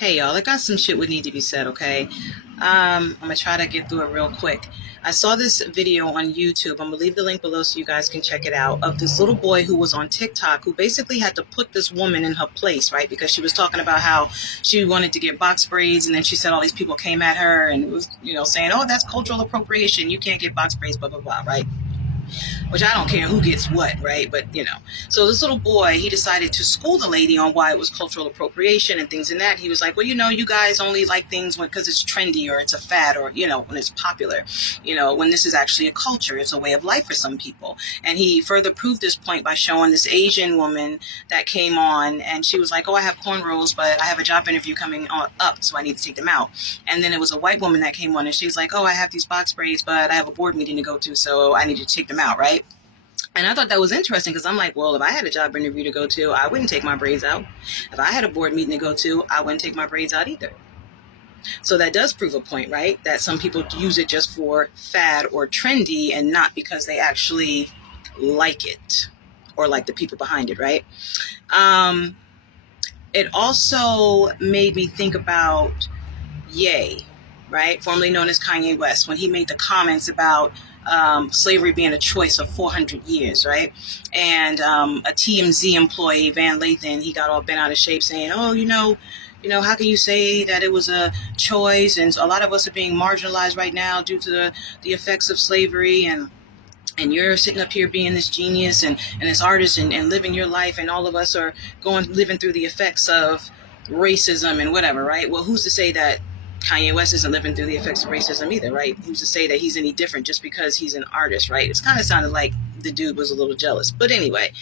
Hey y'all, I got some shit would need to be said, okay? I'm gonna try to get through it real quick. I saw this video on YouTube. I'm gonna leave the link below so you guys can check it out, of this little boy who was on TikTok who basically had to put this woman in her place, right? Because she was talking about how she wanted to get box braids, and then she said all these people came at her and was, saying, oh, that's cultural appropriation. You can't get box braids, blah, blah, blah, right? Which I don't care who gets what, right? But, So this little boy, he decided to school the lady on why it was cultural appropriation and things in that. He was like, well, you guys only like things because it's trendy or it's a fad or, when it's popular, when this is actually a culture. It's a way of life for some people. And he further proved this point by showing this Asian woman that came on, and she was like, oh, I have cornrows, but I have a job interview coming up, so I need to take them out. And then it was a white woman that came on, and she was like, oh, I have these box braids, but I have a board meeting to go to, so I need to take them out, right? And I thought that was interesting because I'm like, well, if I had a job interview to go to, I wouldn't take my braids out. If I had a board meeting to go to, I wouldn't take my braids out either. So that does prove a point, right? That some people use it just for fad or trendy and not because they actually like it or like the people behind it, right? It also made me think about Ye, right? Formerly known as Kanye West, when he made the comments about slavery being a choice of 400 years, right? And a TMZ employee, Van Lathan, he got all bent out of shape saying, oh, how can you say that it was a choice? And a lot of us are being marginalized right now due to the effects of slavery, and you're sitting up here being this genius and this artist and living your life, and all of us are living through the effects of racism and whatever, right? Well, who's to say that Kanye West isn't living through the effects of racism either, right? Who's to say that he's any different just because he's an artist, right? It's kind of sounded like the dude was a little jealous. But anyway,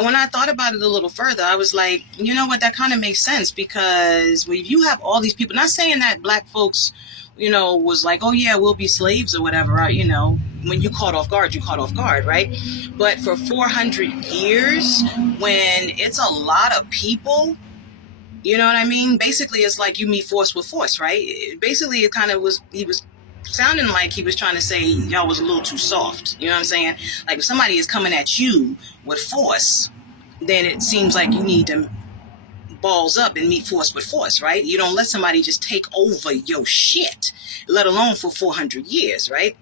when I thought about it a little further, I was like, you know what, that kind of makes sense, because when you have all these people, not saying that black folks, was like, oh yeah, we'll be slaves or whatever, right? When you caught off guard, you caught off guard, right? But for 400 years, when it's a lot of people, you know what I mean? Basically, it's like you meet force with force, right? Basically, it kind of was, he was sounding like he was trying to say y'all was a little too soft. You know what I'm saying? Like if somebody is coming at you with force, then it seems like you need to balls up and meet force with force, right? You don't let somebody just take over your shit, let alone for 400 years, right?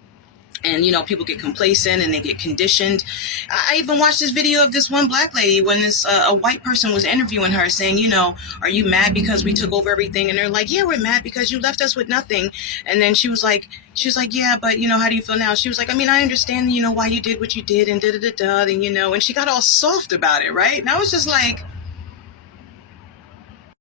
And, people get complacent and they get conditioned. I even watched this video of this one black lady when a white person was interviewing her saying, are you mad because we took over everything? And they're like, yeah, we're mad because you left us with nothing. And then she was like, yeah, but, how do you feel now? She was like, I mean, I understand, why you did what you did and da-da-da-da, and, and she got all soft about it, right? And I was just like,